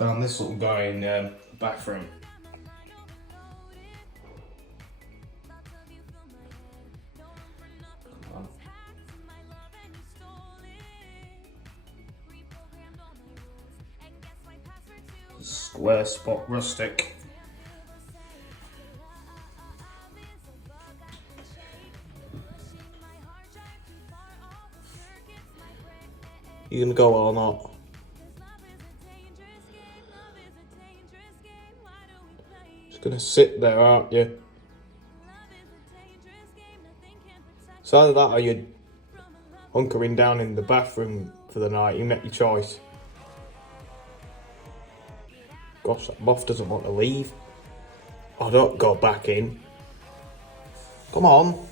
Found this little guy in the bathroom. Come on. Square spot Rustic. You gonna go or not? Just gonna sit there, aren't you? It's either that or you're hunkering down in the bathroom for the night. You make your choice. Gosh, that Moth doesn't want to leave. Oh, don't go back in. Come on.